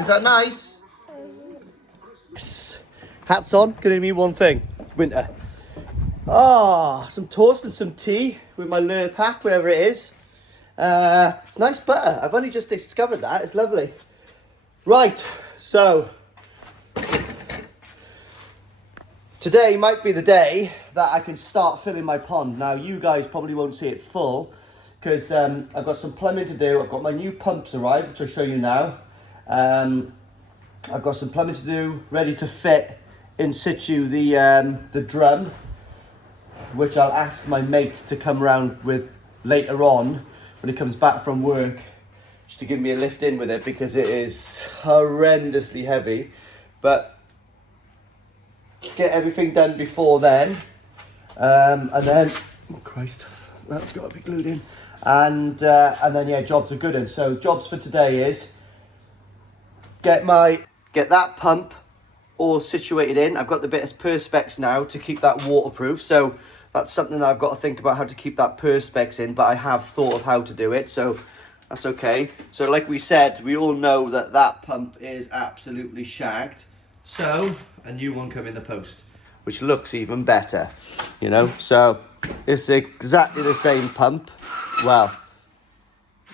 Is that nice? Hats on, can only mean one thing. Winter. Ah, some toast and some tea with my lure pack, whatever it is. It's nice butter. I've only just discovered that. It's lovely. Right, so today might be the day that I can start filling my pond. Now, you guys probably won't see it full because I've got some plumbing to do. I've got my new pumps arrived, which I'll show you now. I've got some plumbing to do, ready to fit in situ the drum, which I'll ask my mate to come round with later on when he comes back from work, just to give me a lift in with it because it is horrendously heavy. But get everything done before then, and then, oh Christ, that's got to be glued in, and then yeah, jobs are good. And so jobs for today is get that pump all situated in. I've got the bit of perspex now to keep that waterproof, so that's something that I've got to think about, how to keep that perspex in, but I have thought of how to do it, so that's okay. So like we said, we all know that that pump is absolutely shagged, so a new one come in the post, which looks even better, you know. So it's exactly the same pump. Well,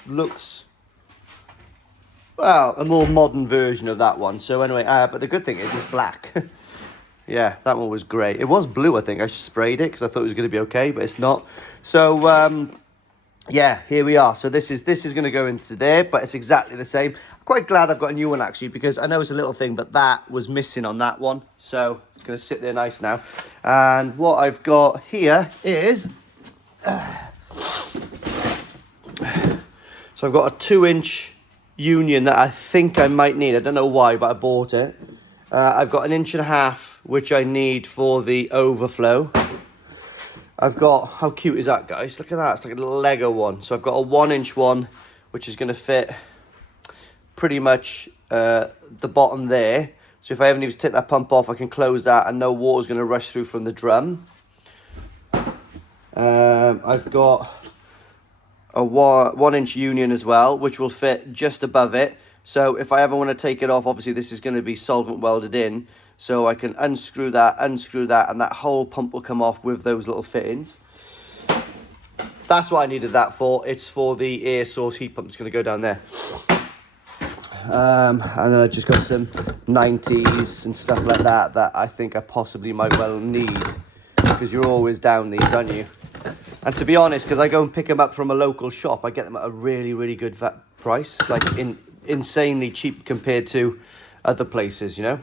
looks, well, a more modern version of that one. So anyway, but the good thing is it's black. Yeah, that one was great. It was blue, I think. I sprayed it because I thought it was going to be okay, but it's not. So yeah, here we are. So this is going to go into there, but it's exactly the same. I'm quite glad I've got a new one actually, because I know it's a little thing, but that was missing on that one. So it's going to sit there nice now. And what I've got here is, so I've got a 2-inch union that I think I might need. I don't know why, but I bought it. I've got an 1.5 inch, which I need for the overflow. I've got, how cute is that, guys? Look at that, it's like a little Lego one. So I've got a 1-inch one, which is going to fit pretty much the bottom there. So if I ever need to take that pump off, I can close that and no water's going to rush through from the drum. I've got a 1-inch union as well, which will fit just above it. So if I ever want to take it off, obviously this is going to be solvent welded in. So I can unscrew that, and that whole pump will come off with those little fittings. That's what I needed that for. It's for the air source heat pump. It's going to go down there. And then I just got some 90s and stuff like that I think I possibly might well need, because you're always down these, aren't you? And to be honest, because I go and pick them up from a local shop, I get them at a really, really good price, like insanely cheap compared to other places, you know.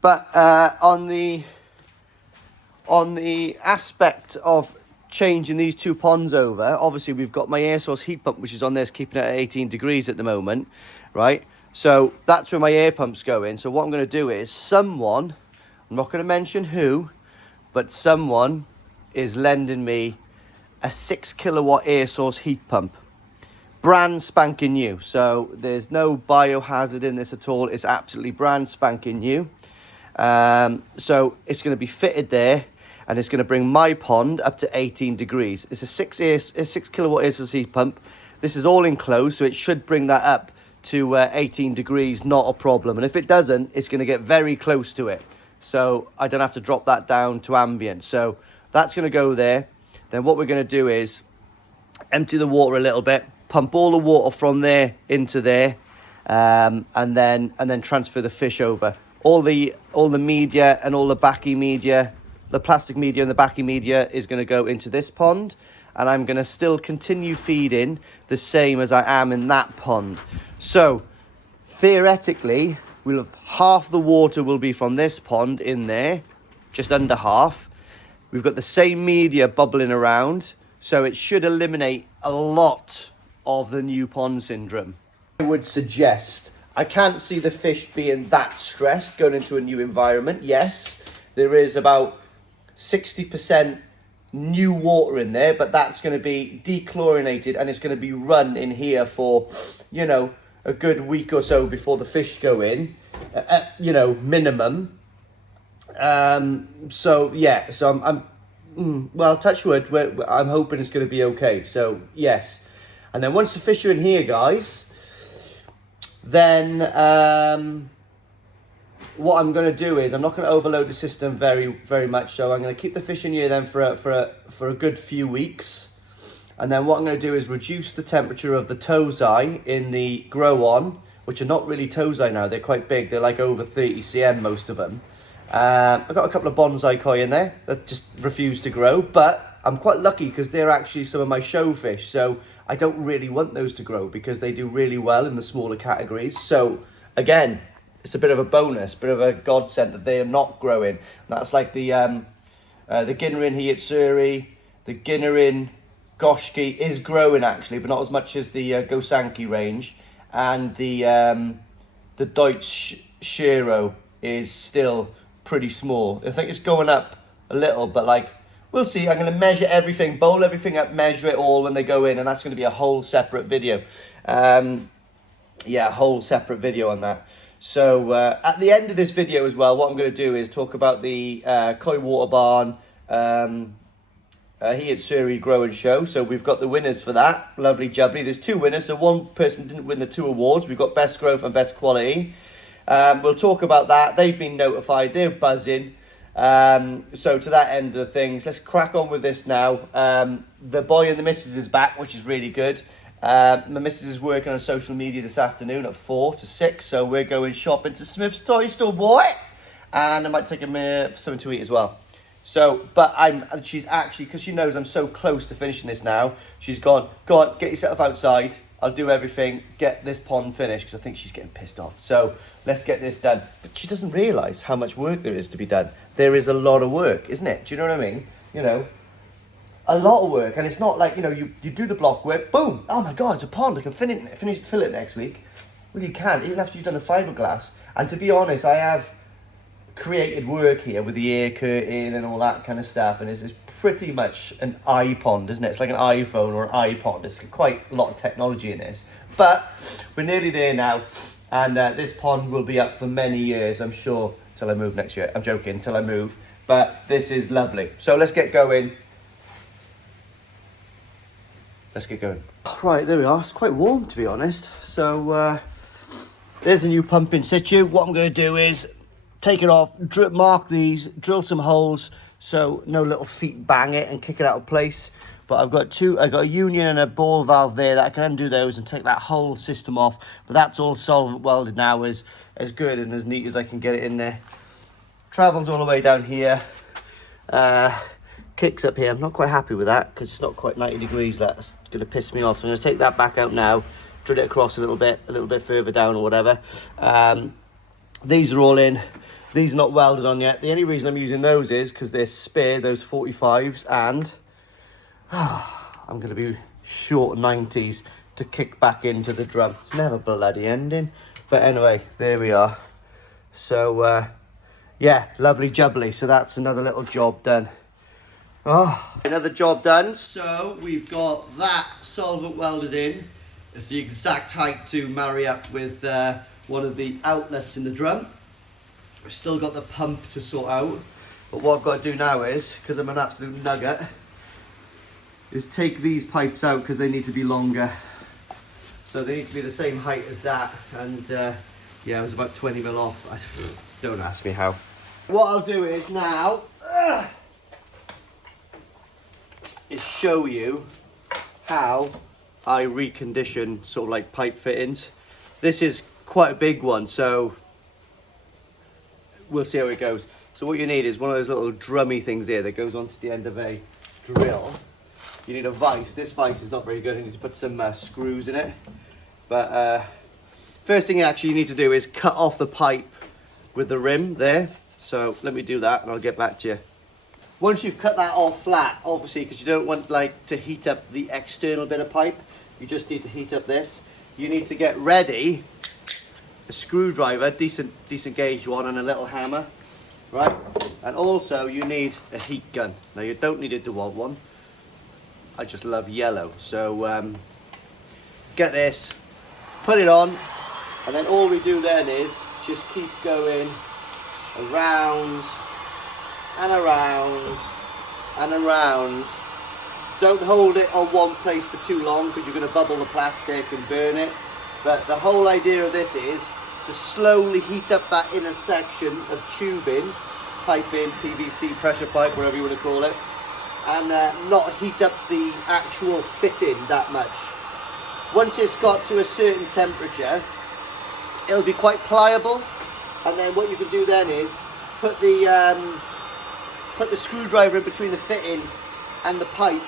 But on the aspect of changing these two ponds over, obviously we've got my air source heat pump, which is on this, keeping it at 18 degrees at the moment, right? So that's where my air pump's going. So what I'm going to do is someone, I'm not going to mention who, but someone is lending me a 6 kilowatt air source heat pump. Brand spanking new. So there's no biohazard in this at all. It's absolutely brand spanking new. So it's going to be fitted there, and it's going to bring my pond up to 18 degrees. It's a 6 kilowatt air source heat pump. This is all enclosed, so it should bring that up to 18 degrees, not a problem. And if it doesn't, it's going to get very close to it. So I don't have to drop that down to ambient. So that's going to go there. Then what we're going to do is empty the water a little bit, pump all the water from there into there, and then transfer the fish over. All the media and all the backy media, the plastic media and the backy media is going to go into this pond, and I'm going to still continue feeding the same as I am in that pond. So theoretically, we'll have half the water will be from this pond in there, just under half. We've got the same media bubbling around, so it should eliminate a lot of the new pond syndrome. I would suggest, I can't see the fish being that stressed going into a new environment. Yes, there is about 60% new water in there, but that's going to be dechlorinated and it's going to be run in here for, you know, a good week or so before the fish go in, you know, minimum. So yeah, so I'm well, touch wood, I'm hoping it's going to be okay. So yes, and then once the fish are in here, guys, Then what I'm going to do is I'm not going to overload the system very much. So I'm going to keep the fish in here then for a good few weeks. And then what I'm going to do is reduce the temperature of the tozai in the grow on, which are not really tozai now. They're quite big. They're like over 30 cm, most of them. I've got a couple of bonsai koi in there that just refuse to grow, but I'm quite lucky because they're actually some of my show fish. So I don't really want those to grow because they do really well in the smaller categories. So again, it's a bit of a bonus, bit of a godsend that they are not growing. And that's like the Ginnerin Hiyatsuri, the Ginnerin Goshki is growing actually, but not as much as the Gosanki range. And the Deutsch Shiro is still pretty small. I think it's going up a little, but like, we'll see. I'm going to measure everything, bowl everything up, measure it all when they go in, and that's going to be a whole separate video. Yeah, a whole separate video on that. So at the end of this video as well, what I'm going to do is talk about the Koi Water Barn Hiyatsuri Grow and Show. So we've got the winners for that. Lovely jubbly. There's 2 winners, so one person didn't win the 2 awards. We've got Best Growth and Best Quality. We'll talk about that. They've been notified. They're buzzing. So to that end of things, let's crack on with this now. The boy and the missus is back, which is really good. My missus is working on social media this afternoon at 4 to 6, so we're going shopping to Smith's Toy Store, boy, and I might take him something to eat as well. So, but she's actually, because she knows I'm so close to finishing this now, she's gone, go on, get yourself outside, I'll do everything, get this pond finished, because I think she's getting pissed off. So let's get this done. But she doesn't realise how much work there is to be done. There is a lot of work, isn't it? Do you know what I mean? You know, a lot of work. And it's not like, you know, you do the block work, boom, oh my God, it's a pond, I can fill it next week. Well, you can't, even after you've done the fiberglass. And to be honest, I have created work here with the air curtain and all that kind of stuff, and it's pretty much an iPond, isn't it? It's like an iPhone or an iPod. It's quite a lot of technology in this, but we're nearly there now, and this pond will be up for many years, I'm sure, till I move next year. I'm joking, till I move, but this is lovely. So let's get going. Right, there we are. It's quite warm, to be honest. So there's a new pump in situ. What I'm going to do is take it off, mark these, drill some holes so no little feet bang it and kick it out of place. But I've got a union and a ball valve there that I can undo those and take that whole system off. But that's all solvent welded now, as good and as neat as I can get it in there. Travels all the way down here. Kicks up here. I'm not quite happy with that because it's not quite 90 degrees. That's going to piss me off. So I'm going to take that back out now, drill it across a little bit further down or whatever. These are all in. These are not welded on yet. The only reason I'm using those is because they're spare, those 45s, and I'm going to be short 90s to kick back into the drum. It's never bloody ending. But anyway, there we are. So, yeah, lovely jubbly. So that's another little job done. Oh, another job done. So we've got that solvent welded in. It's the exact height to marry up with one of the outlets in the drum. I've still got the pump to sort out, but what I've got to do now is, because I'm an absolute nugget, is take these pipes out because they need to be longer. So they need to be the same height as that, and yeah, I was about 20 mil off. Don't ask me how. What I'll do is now is show you how I recondition sort of like pipe fittings. This is quite a big one, so we'll see how it goes. So what you need is one of those little drummy things there that goes onto the end of a drill. You need a vise. This vise is not very good. You need to put some screws in it. But first thing you need to do is cut off the pipe with the rim there. So let me do that and I'll get back to you. Once you've cut that off flat, obviously, because you don't want like to heat up the external bit of pipe, you just need to heat up this. You need to get ready a screwdriver, decent gauge one, and a little hammer, right? And also you need a heat gun. Now you don't need a DeWalt one. I just love yellow. So get this, put it on, and then all we do then is just keep going around and around and around. Don't hold it on one place for too long because you're going to bubble the plastic and burn it. But the whole idea of this is to slowly heat up that inner section of tubing, piping, PVC, pressure pipe, whatever you want to call it, and not heat up the actual fitting that much. Once it's got to a certain temperature, it'll be quite pliable, and then what you can do then is put the screwdriver in between the fitting and the pipe,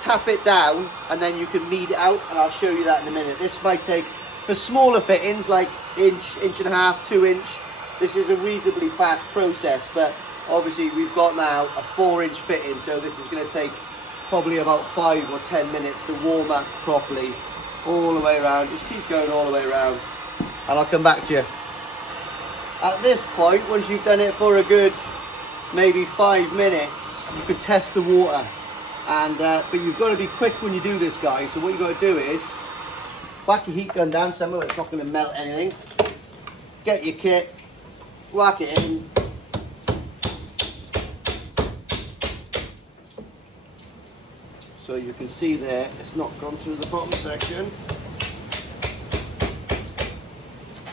tap it down, and then you can knead it out, and I'll show you that in a minute. This might take, for smaller fittings like inch and a half, 2 inch, this is a reasonably fast process, but obviously we've got now a 4-inch fitting, so this is going to take probably about 5 or 10 minutes to warm up properly all the way around. Just keep going all the way around, and I'll come back to you. At this point, once you've done it for a good maybe 5 minutes, you can test the water, and but you've got to be quick when you do this, guys. So what you've got to do is whack your heat gun down somewhere it's not going to melt anything, get your kit, whack it in, so you can see there it's not gone through the bottom section.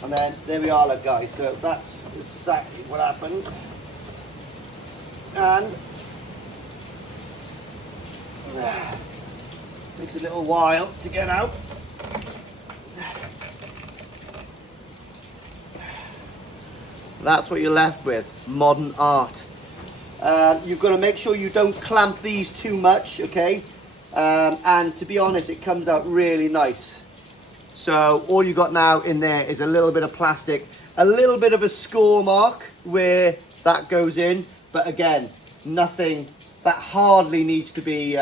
And then there we are, look, guys, so that's exactly what happens. And takes a little while to get out. That's what you're left with, modern art. You've got to make sure you don't clamp these too much, okay? And to be honest, it comes out really nice. So all you got now in there is a little bit of plastic, a little bit of a score mark where that goes in, but again, nothing that hardly needs to be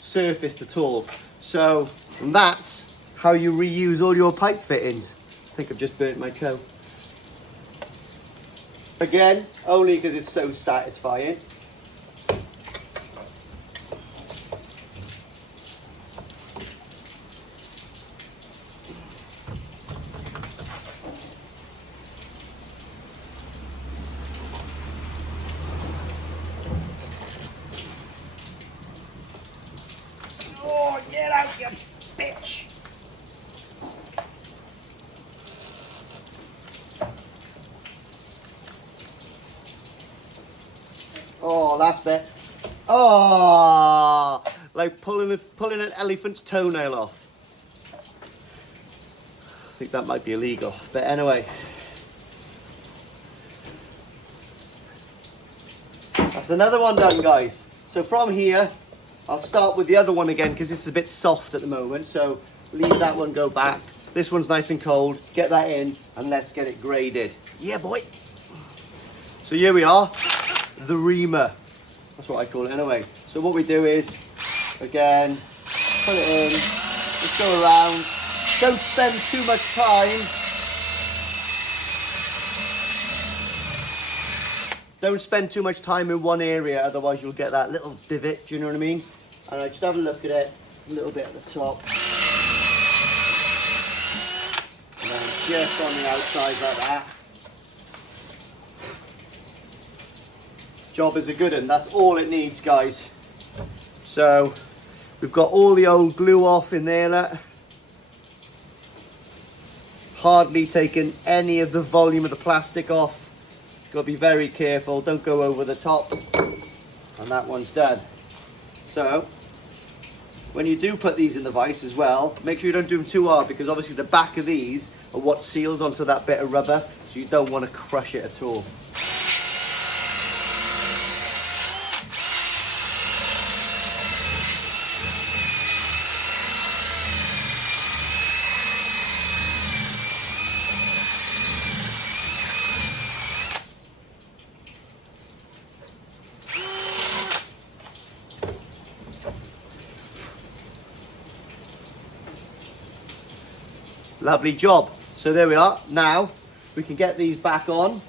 surfaced at all. So that's how you reuse all your pipe fittings. I think I've just burnt my toe. Again, only because it's so satisfying. Oh, get out, you bitch! Oh, last bit. Oh, like pulling an elephant's toenail off. I think that might be illegal, but anyway. That's another one done, guys. So from here, I'll start with the other one again because it's a bit soft at the moment. So leave that one go back. This one's nice and cold. Get that in and let's get it graded. Yeah, boy. So here we are. The reamer, that's what I call it anyway. So what we do is, again, put it in, just go around, don't spend too much time, in one area, otherwise you'll get that little divot, do you know what I mean? And I just have a look at it, a little bit at the top, and then just on the outside like that. Job is a good one. That's all it needs, guys. So we've got all the old glue off in there. Look. Hardly taken any of the volume of the plastic off. Got to be very careful. Don't go over the top. And that one's done. So when you do put these in the vise as well, make sure you don't do them too hard, because obviously the back of these are what seals onto that bit of rubber. So you don't want to crush it at all. Lovely job. So there we are. Now we can get these back on.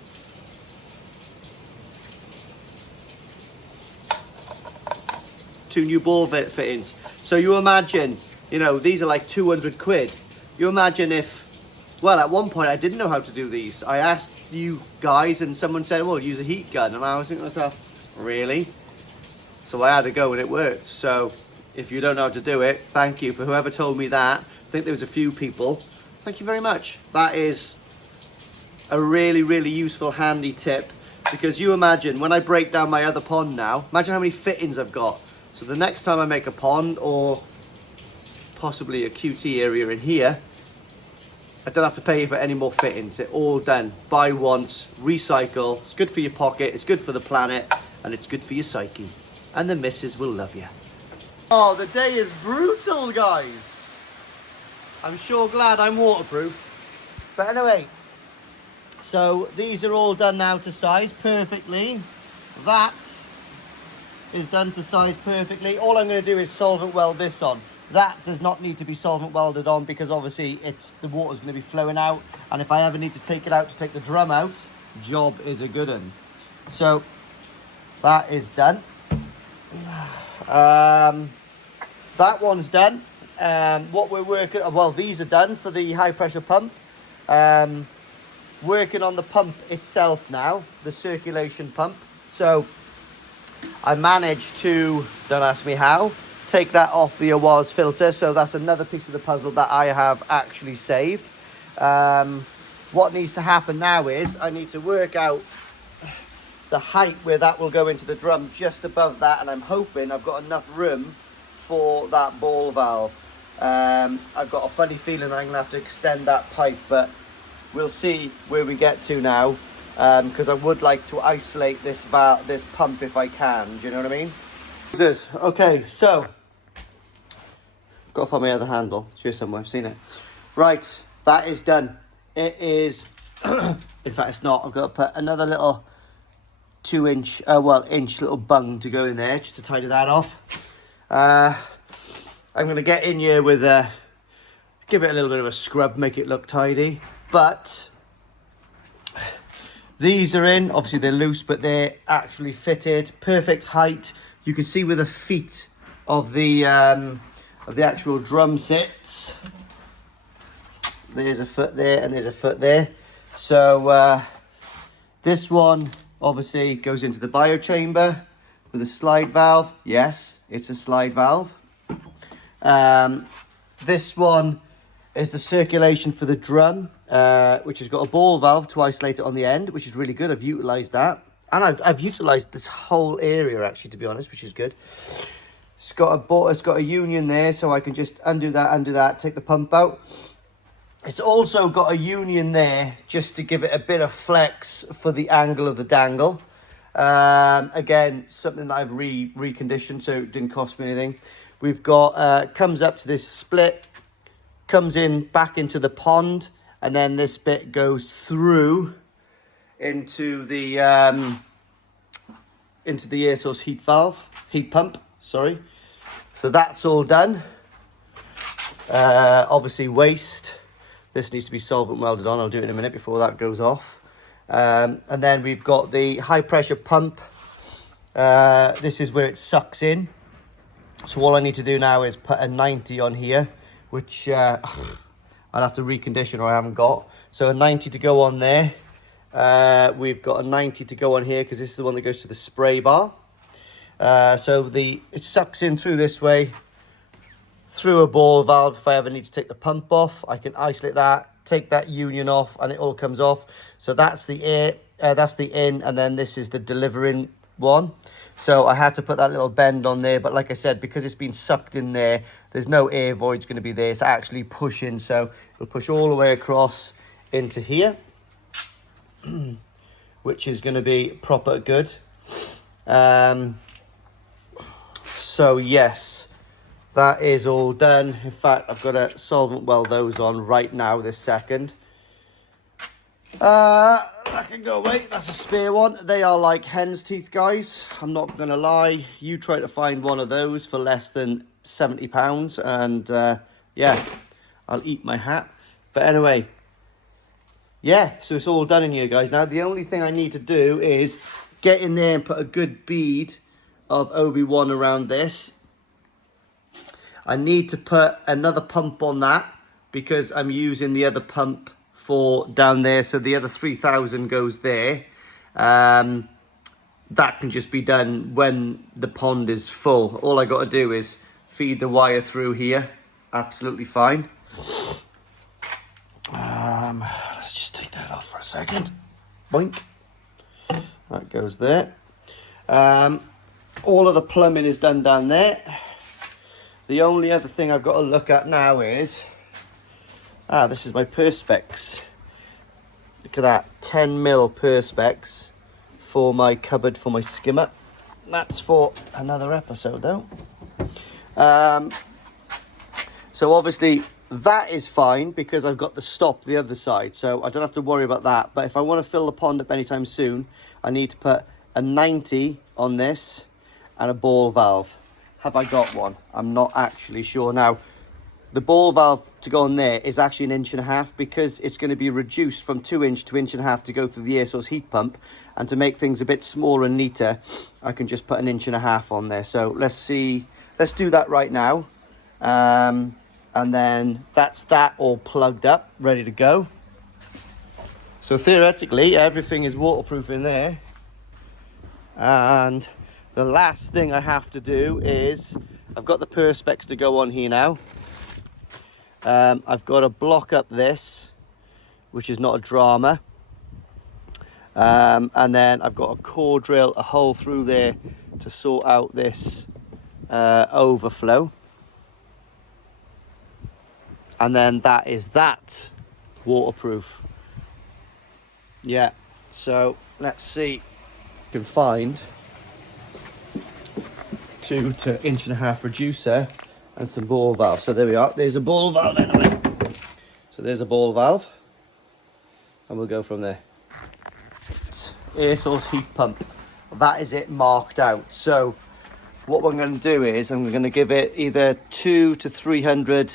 Two new ball fittings. So you imagine, you know, these are like 200 quid. You imagine if, well, at one point I didn't know how to do these. I asked you guys and someone said, well, use a heat gun. And I was thinking to myself, really? So I had to go and it worked. So if you don't know how to do it, thank you for whoever told me that. I think there was a few people. Thank you very much. That is a really, really useful, handy tip, because you imagine when I break down my other pond now, imagine how many fittings I've got. So the next time I make a pond, or possibly a QT area in here, I don't have to pay for any more fittings. They're all done. Buy once, recycle. It's good for your pocket, it's good for the planet, and it's good for your psyche. And the missus will love you. Oh, the day is brutal, guys. I'm sure glad I'm waterproof. But anyway, so these are all done now to size perfectly. That is done to size perfectly. All I'm going to do is solvent weld this on. That does not need to be solvent welded on, because obviously the water's going to be flowing out, and if I ever need to take it out to take the drum out, job is a good one. So that is done. That one's done. What we're working on, well, these are done for the high pressure pump. Working on the pump itself now, the circulation pump. So I managed to, don't ask me how, take that off the Awaz filter. So that's another piece of the puzzle that I have actually saved. What needs to happen now is I need to work out the height where that will go into the drum, just above that, and I'm hoping I've got enough room for that ball valve. I've got a funny feeling I'm gonna have to extend that pipe, but we'll see where we get to now, because I would like to isolate this pump if I can. Do you know what I mean? Okay, so got to find my other handle. It's here somewhere. I've seen it. Right, that is done. It is. In fact, it's not. I've got to put another little 2-inch, inch little bung to go in there just to tidy that off. I'm going to get in here with give it a little bit of a scrub, make it look tidy. But these are in. Obviously, they're loose, but they're actually fitted. Perfect height. You can see where the feet of the actual drum sits. There's a foot there, and there's a foot there. So this one obviously goes into the bio chamber with a slide valve. Yes, it's a slide valve. This one is the circulation for the drum, which has got a ball valve to isolate it on the end, which is really good. I've utilised that. And I've utilised this whole area, actually, to be honest, which is good. It's got a union there, so I can just undo that, take the pump out. It's also got a union there just to give it a bit of flex for the angle of the dangle. Again, something that I've reconditioned, so it didn't cost me anything. We've got, comes up to this split, comes in back into the pond, and then this bit goes through into the air source heat pump, sorry. So that's all done. Obviously waste. This needs to be solvent welded on. I'll do it in a minute before that goes off. And then we've got the high pressure pump. This is where it sucks in. So all I need to do now is put a 90 on here, which I'll have to recondition, or I haven't got. So a 90 to go on there. We've got a 90 to go on here, because this is the one that goes to the spray bar. So it sucks in through this way, through a ball valve. If I ever need to take the pump off, I can isolate that, take that union off, and it all comes off. So that's the air, that's the in, and then this is the delivering one. So I had to put that little bend on there, but like I said, because it's been sucked in there, there's no air void's going to be there. It's actually pushing, so it'll push all the way across into here, which is going to be proper good. So yes, that is all done. In fact, I've got to solvent weld those on right now this second. That can go away. That's a spare one. They are like hen's teeth, guys. I'm not going to lie. You try to find one of those for less than £70, and yeah, I'll eat my hat. But anyway, yeah, so it's all done in here, guys. Now, the only thing I need to do is get in there and put a good bead of Obi-Wan around this. I need to put another pump on that, because I'm using the other pump for down there, so the other 3000 goes there. That can just be done when the pond is full. All I got to do is feed the wire through here, absolutely fine. Let's just take that off for a second. Boink. That goes there. All of the plumbing is done down there. The only other thing I've got to look at now is, this is my perspex. Look at that, 10mm perspex for my cupboard for my skimmer. That's for another episode though. So obviously that is fine because I've got the stop the other side, so I don't have to worry about that. But if I want to fill the pond up anytime soon, I need to put a 90 on this and a ball valve. Have I got one? I'm not actually sure. Now, the ball valve to go on there is actually 1.5 inches because it's going to be reduced from 2 inch to 1.5 inches to go through the air source heat pump. And to make things a bit smaller and neater, I can just put 1.5 inches on there. So let's see. Let's do that right now. And then that's that all plugged up, ready to go. So theoretically, everything is waterproof in there. And the last thing I have to do is, I've got the perspex to go on here now. I've got to block up this, which is not a drama. And then I've got a core drill, a hole through there to sort out this overflow. And then that is that, waterproof. Yeah, so let's see if we can find 2 to 1.5 inch reducer and some ball valve. So there we are, there's a ball valve anyway. So there's a ball valve and we'll go from there. Air source heat pump, that is it marked out. So what we're going to do is I'm going to give it either 200 to 300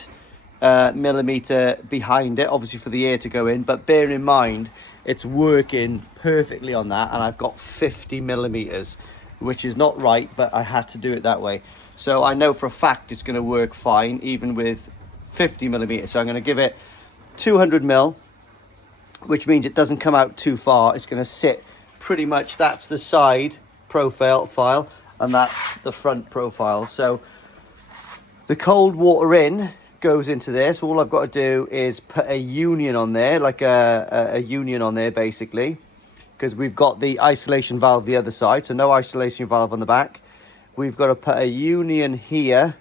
millimeter behind it, obviously for the air to go in, but bear in mind it's working perfectly on that, and I've got 50 millimeters, which is not right, but I had to do it that way. So I know for a fact it's going to work fine even with 50 millimeters. So I'm going to give it 200 mil, which means it doesn't come out too far. It's going to sit pretty much, that's the side profile and that's the front profile. So the cold water in goes into this. All I've got to do is put a union on there, like a union on there basically, because we've got the isolation valve the other side, so no isolation valve on the back. We've got to put a union here,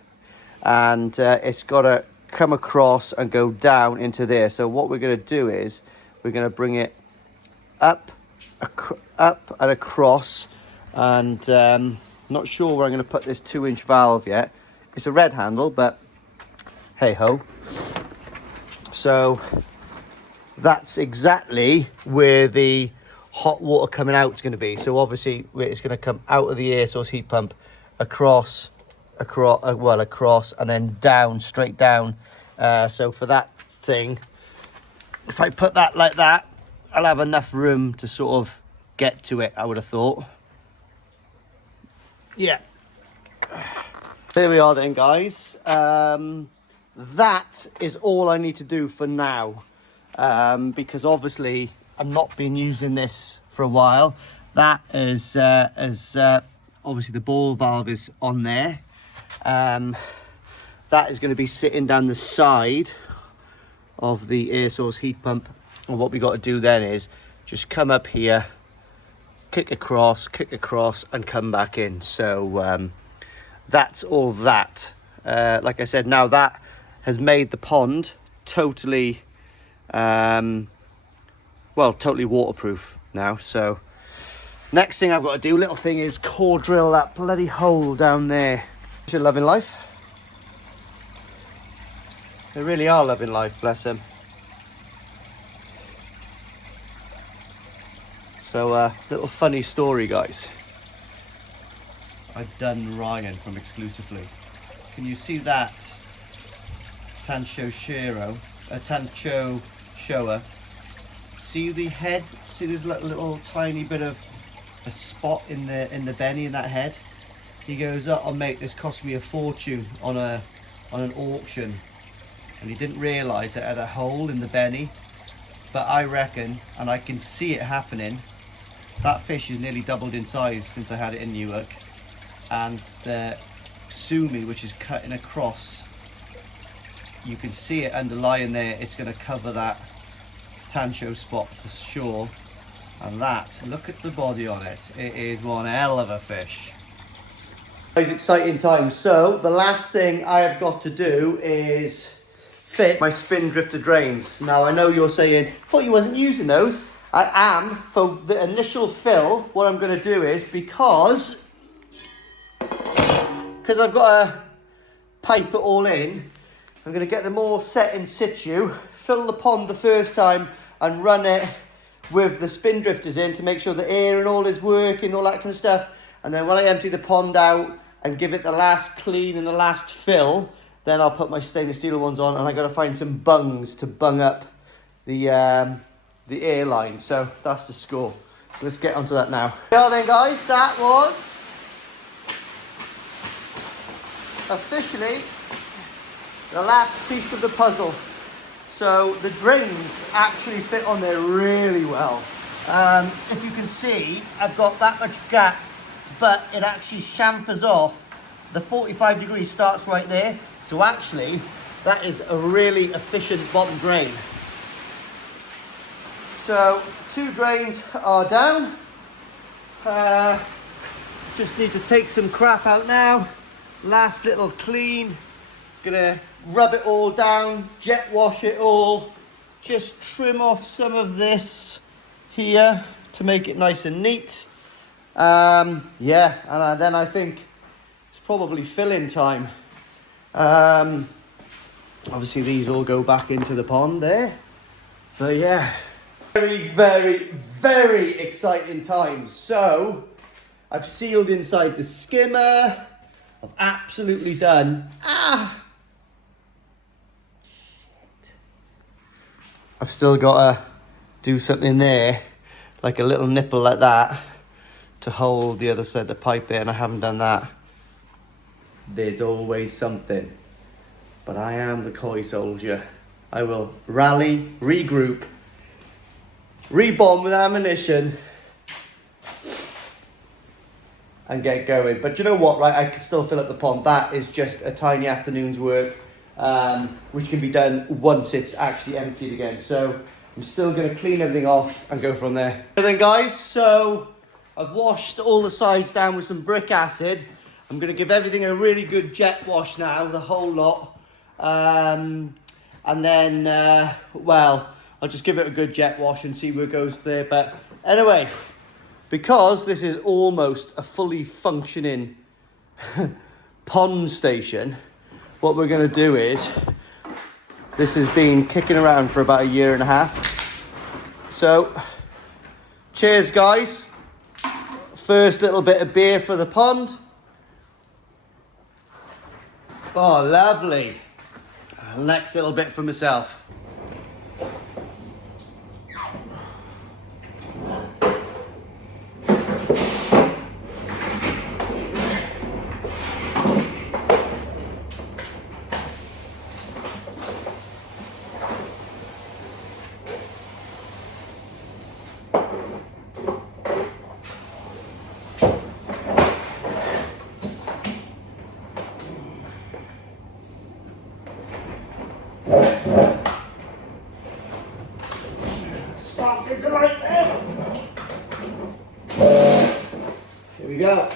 and it's got to come across and go down into there. So what we're going to do is we're going to bring it up and across, and not sure where I'm going to put this 2-inch valve yet. It's a red handle, but hey ho. So that's exactly where the hot water coming out is going to be. So obviously it's going to come out of the air source heat pump across, and then down, straight down. So for that thing, if I put that like that, I'll have enough room to sort of get to it, I would have thought. Yeah. There we are then, guys. That is all I need to do for now, because obviously I've not been using this for a while. That is obviously the ball valve is on there. That is going to be sitting down the side of the air source heat pump, and what we got to do then is just come up here, kick across and come back in. So that's all that. Like I said, now that has made the pond totally totally waterproof now. So next thing I've got to do, little thing, is core drill that bloody hole down there. You're loving life. They really are loving life, bless them. So little funny story, guys. I've done Ryan from Exclusively. Can you see that Tancho shower? See the head? See this little tiny bit of a spot in the benny in that head? He goes, "Oh mate, this cost me a fortune on an auction," and he didn't realise it had a hole in the benny. But I reckon, and I can see it happening, that fish has nearly doubled in size since I had it in Newark, and the sumi, which is cutting across you can see it underlying there. It's going to cover that tancho spot for sure. And that, look at the body on it. It is one hell of a fish. It's exciting times. So the last thing I have got to do is fit my spin drifter drains. Now I know you're saying, thought you wasn't using those. I am. For the initial fill, what I'm going to do is, because I've got to pipe it all in, I'm going to get them all set in situ, fill the pond the first time and run it with the spin drifters in to make sure the air and all is working, all that kind of stuff. And then when I empty the pond out and give it the last clean and the last fill, then I'll put my stainless steel ones on, and I got to find some bungs to bung up the airline. So that's the score. So let's get onto that now. Well then guys, that was officially the last piece of the puzzle. So the drains actually fit on there really well. If you can see, I've got that much gap, but it actually chamfers off. The 45 degrees starts right there. So actually, that is a really efficient bottom drain. So 2 drains are down. Just need to take some crap out now. Last little clean. Gonna rub it all down, jet wash it all. Just trim off some of this here to make it nice and neat. Yeah, and then I think it's probably filling time. Obviously these all go back into the pond there. But yeah, very, very, very exciting times. So I've sealed inside the skimmer. I've absolutely done. Shit. I've still got to do something there, like a little nipple like that, to hold the other side of the pipe there, and I haven't done that. There's always something. But I am the coy soldier. I will rally, regroup, rebomb with ammunition, and get going. But you know what, right? I can still fill up the pond. That is just a tiny afternoon's work, which can be done once it's actually emptied again. So I'm still going to clean everything off and go from there. So then guys, so I've washed all the sides down with some brick acid. I'm going to give everything a really good jet wash now, the whole lot. And then, well, I'll just give it a good jet wash and see where it goes there. But anyway, because this is almost a fully functioning pond station, what we're going to do is, this has been kicking around for about 1.5 years. So, cheers guys. First little bit of beer for the pond. Oh, lovely. Next little bit for myself. Sparkling delight there. Here we go.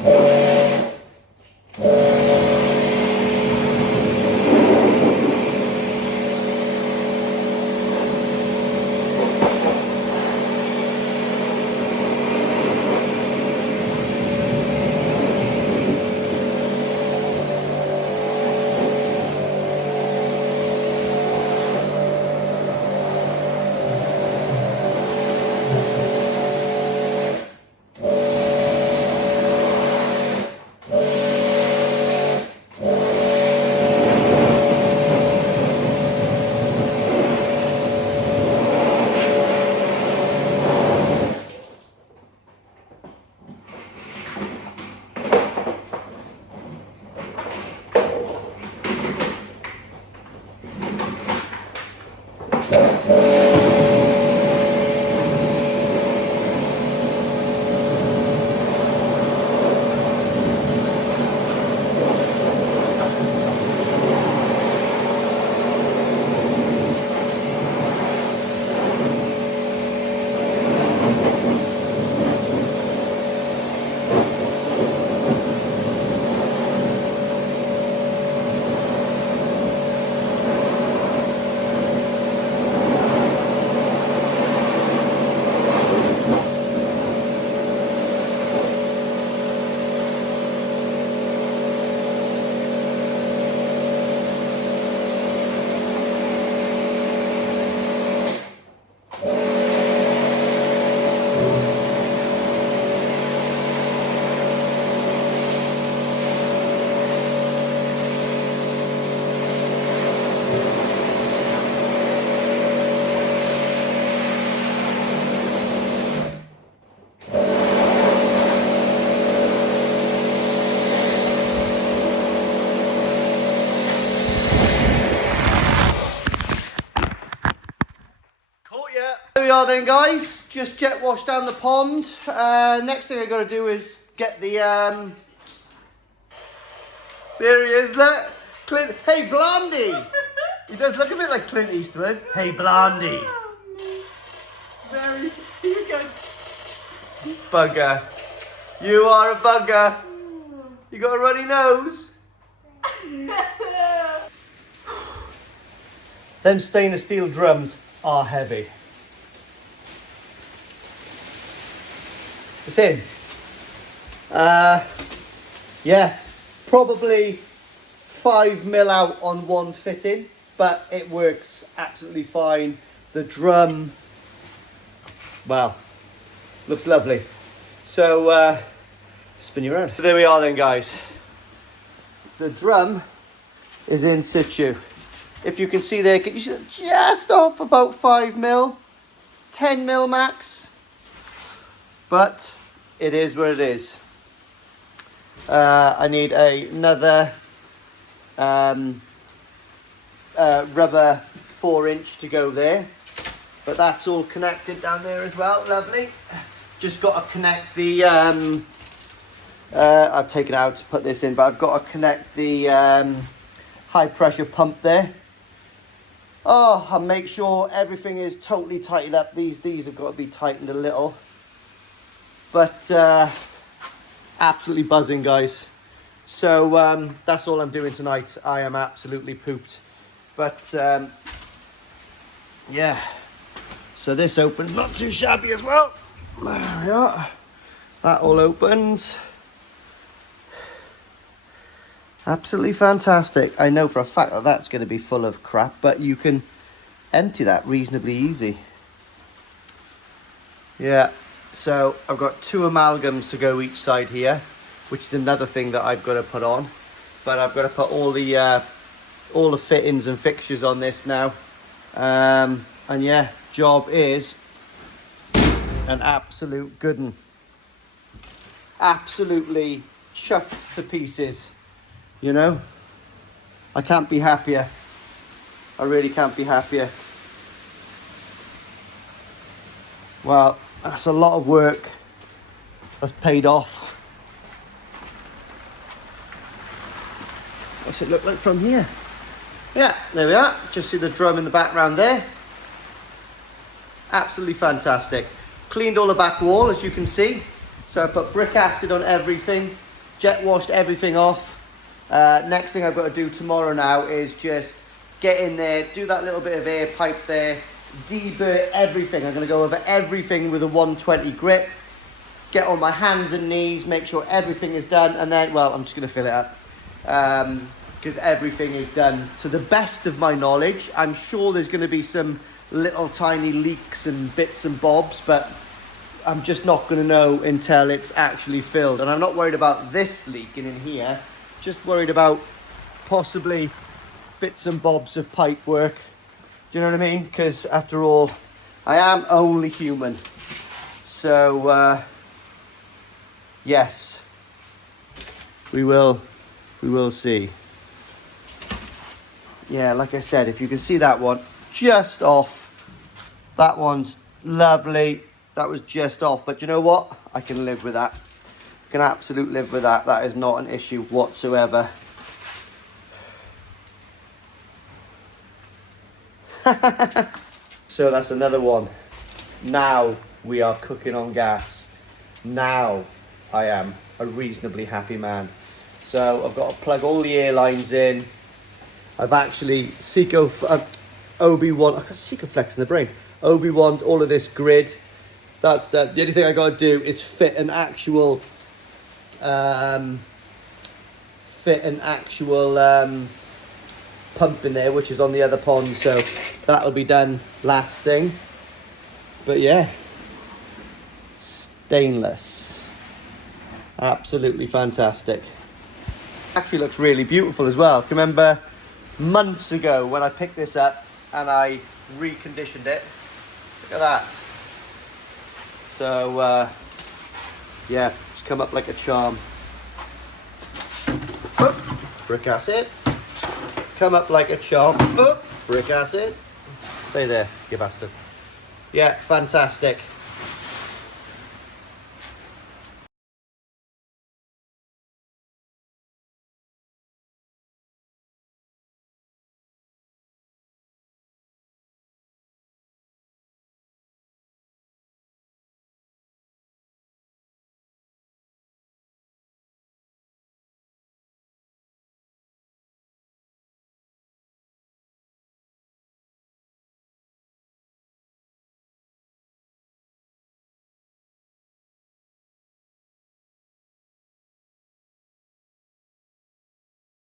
we are then, guys. Just jet washed down the pond. Next thing I got to do is get the... There he is, look. Clint. Hey, Blondie. He does look a bit like Clint Eastwood. Hey, Blondie. He was going... Bugger. You are a bugger. You got a runny nose. Them stainless steel drums are heavy. It's in. Yeah, probably 5mm out on one fitting, but it works absolutely fine. The drum, well, looks lovely. So, spin you around. There we are then, guys. The drum is in situ. If you can see there, you see just off about 5mm, 10mm max. But it is what it is. I need another rubber 4-inch to go there. But that's all connected down there as well. Lovely. Just got to connect the... I've taken it out to put this in, but I've got to connect the high pressure pump there. Oh, and make sure everything is totally tightened up. These have got to be tightened a little. But absolutely buzzing, guys. So that's all I'm doing tonight. I am absolutely pooped. But yeah. So this opens not too shabby as well. There we are. That all opens. Absolutely fantastic. I know for a fact that that's going to be full of crap, but you can empty that reasonably easy. Yeah. So I've got 2 amalgams to go each side here, which is another thing that I've got to put on. But I've got to put all the fittings and fixtures on this now. And yeah, job is an absolute good one. Absolutely chuffed to pieces. You know, I can't be happier. I really can't be happier. Well, that's a lot of work that's paid off. What's it look like from here? Yeah, there we are. Just see the drum in the background there. Absolutely fantastic. Cleaned all the back wall, as you can see. So I put brick acid on everything, jet washed everything off. Next thing I've got to do tomorrow now is just get in there, do that little bit of air pipe there, deburr everything. I'm going to go over everything with a 120 grit, get on my hands and knees, make sure everything is done, and then, well, I'm just going to fill it up. Because everything is done to the best of my knowledge. I'm sure there's going to be some little tiny leaks and bits and bobs, but I'm just not going to know until it's actually filled. And I'm not worried about this leaking in here, just worried about possibly bits and bobs of pipe work. Do you know what I mean? Because after all, I am only human. So yes, we will see. Yeah, like I said, if you can see that one just off, that one's lovely. That was just off, but you know what? I can live with that. I can absolutely live with that. That is not an issue whatsoever. So that's another one. Now we are cooking on gas. Now I am a reasonably happy man. So I've got to plug all the air lines in. I've actually Obi-Wan, I've got Secoflex in the brain. Obi-Wan, all of this grid. That's done. The only thing I got to do is fit an actual pump in there, which is on the other pond. So that'll be done last thing. But yeah, stainless. Absolutely fantastic. Actually looks really beautiful as well. Remember months ago when I picked this up and I reconditioned it? Look at that. So yeah, it's come up like a charm. Oop, brick acid. Come up like a charm. Oop, brick acid. Stay there, you bastard. Yeah, fantastic.